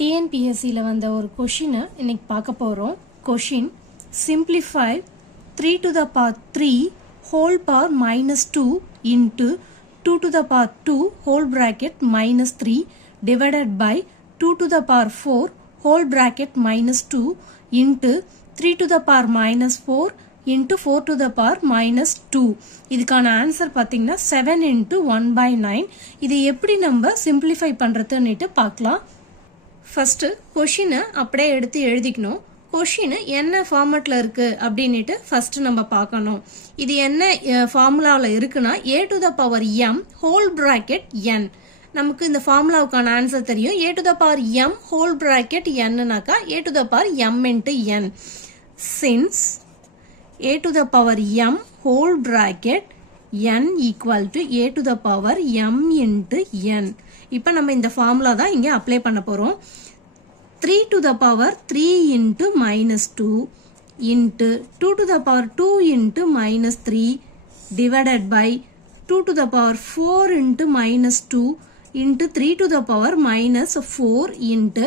டிஎன்பிஎஸ்சியில் வந்த ஒரு கொஷினை இன்னைக்கு பார்க்க போகிறோம். Question simplify 3 to the power 3 whole power minus 2 into 2 to the power 2 whole bracket minus 3 divided by 2 to the power 4 whole bracket minus 2 into 3 to the power minus 4 into 4 to the power minus 2. இதுக்கான answer பார்த்தீங்கன்னா 7 into 1 by 9. இது எப்படி நம்ம simplify பண்ணுறதுன்னுட்டு பார்க்கலாம். First கொஷினை அப்படியே எடுத்து எழுதிக்கணும். கொஷின் என்ன ஃபார்மேட்ல இருக்கு அப்படின்னுட்டு ஃபர்ஸ்ட் நம்ம பார்க்கணும். இது என்ன ஃபார்முலாவில் இருக்குன்னா a to the power m whole bracket n. நமக்கு இந்த ஃபார்முலாவுக்கான ஆன்சர் தெரியும். a to the power m whole bracket n-னாக்கா a to the power m into n. Since a to the power m whole bracket n equal to a to the power m into n. இப்போ நம்ம இந்த formula தான் இங்கே apply பண்ண போகிறோம். 3 to the power 3 into minus 2 into 2 to the power 2 into minus 3 divided by 2 to the power 4 into minus 2 into 3 to the power minus 4 into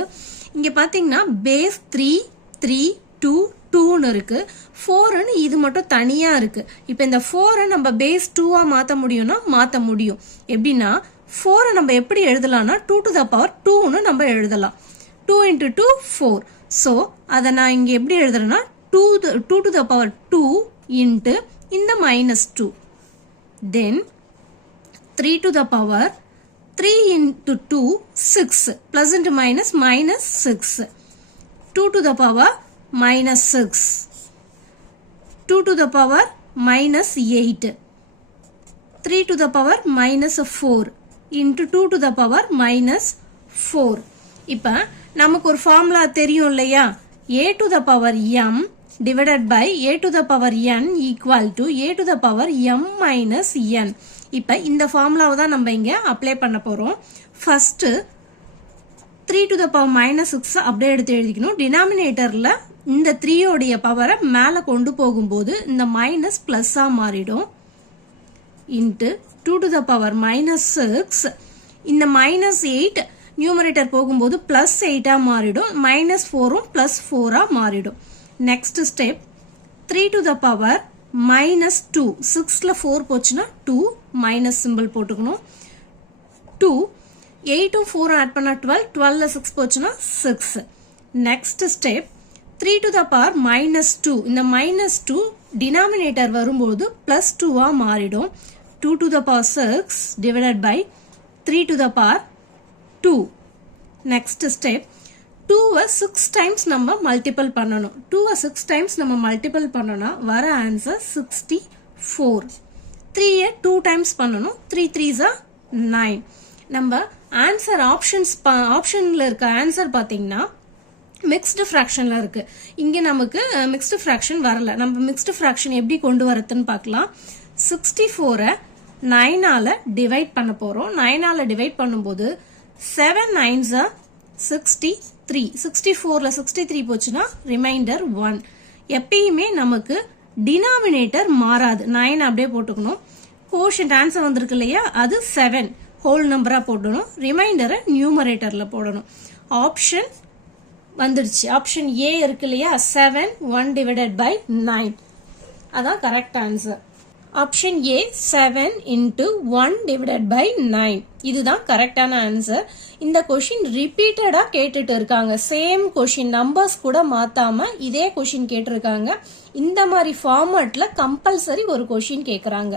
இங்கே பார்த்தீங்கன்னா base 3 3 2 2ன்னு இருக்கு. 4ன்னு இது மட்டும் தனியாக இருக்கு. இப்போ இந்த 4 நம்ம பேஸ் 2-ஆ மாற்ற முடியும்னா மாற்ற முடியும். எப்படின்னா 4 நம்ம எப்படி எழுதலாம்னா 2 to the power 2ன்னு நம்ம எழுதலாம். 2 into 2 4. ஸோ அதை நான் இங்கே எப்படி எழுதுறேன்னா 2 to the power 2 into இந்த minus 2. Then 3 to the power 3 into 2 6. Plus into minus minus 6. 2 to the power minus 6. 2 to the power minus 8. 3 to the power minus 4 into 2 to the power minus 4. இப்போ நமக்கு ஒரு formula தெரியும் இல்லையா? a to the power m divided by a to the power n equal to a to the power m minus n. இப்போ இந்த ஃபார்முலாவை தான் நம்ம இங்கே அப்ளை பண்ண போகிறோம். First 3 to the power minus 6 அப்படியே எடுத்து எழுதிக்கணும். டினாமினேட்டரில் இந்த 3 உடைய பவரை மேலே கொண்டு போகும்போது இந்த மைனஸ் ப்ளஸ்ஸாக மாறிடும். Into 2 to the power minus 6 இந்த minus 8 நியூமரேட்டர் போகும்போது பிளஸ் 8-ஆ மாறிடும். மைனஸ் 4-ம் பிளஸ் 4-ஆ மாறிடும். Next step 3 to the power minus 2. 6ல 4 போச்சுன்னா 2 மைனஸ் சிம்பிள் போட்டுக்கணும். 2 8-ம் 4-ம் ஆட் பண்ணா 12. 12ல 6 போச்சுன்னா 6. Next step 3 to the power minus 2. இந்த மைனஸ் 2 டினாமினேட்டர் வரும்போது பிளஸ் 2-ஆ மாறிடும். 2 to the power 6 divided by 3 to the power 2. Next step 2-வை 6 times நம்ம multiple பண்ணணும். 2-வை 6 times நம்ம மல்டிபிள் பண்ணோம்னா வர ஆன்சர் 64. 3-யை 2 times பண்ணணும். 3 3s are 9. நம்ம ஆன்சர் ஆப்ஷன்ல இருக்க ஆன்சர் பார்த்தீங்கன்னா மிக்ஸ்டு ஃப்ராக்ஷன்ல இருக்கு. இங்கே நமக்கு மிக்ஸ்டு ஃப்ராக்ஷன் வரல. நம்ம மிக்ஸ்டு ஃப்ராக்ஷன் எப்படி கொண்டு வரதுன்னு பார்க்கலாம். 64-ஐ 9-ஆல டிவைட் பண்ண போறோம். 9-ஆல டிவைட் பண்ணும்போது 7 9s are 63. 64ல 63 போச்சுன்னா ரிமைண்டர் 1. எப்பயுமே நமக்கு டினாமினேட்டர் மாறாது. 9 அப்படியே போட்டுக்கணும். கோஷன்ட் ஆன்சர் வந்திருக்கு இல்லையா, அது 7 ஹோல் நம்பரா போடணும். ரிமைண்டரை நியூமரேட்டர்ல போடணும். ஆப்ஷன் வந்துடுச்சு. ஆப்ஷன் ஏ இருக்கு இல்லையா, 7 1 டிவைடட் பை 9. அதான் correct answer. Option A 7 into 1 divided by 9. இதுதான் கரெக்டான ஆன்சர். இந்த கொஷின் ரிப்பீட்டடா கேட்டுட்டு இருக்காங்க. சேம் கொஷின் நம்பர்ஸ் கூட மாத்தாம இதே கொஷின் கேட்டிருக்காங்க. இந்த மாதிரி ஃபார்மேட்ல கம்பல்சரி ஒரு கொஷின் கேட்கறாங்க.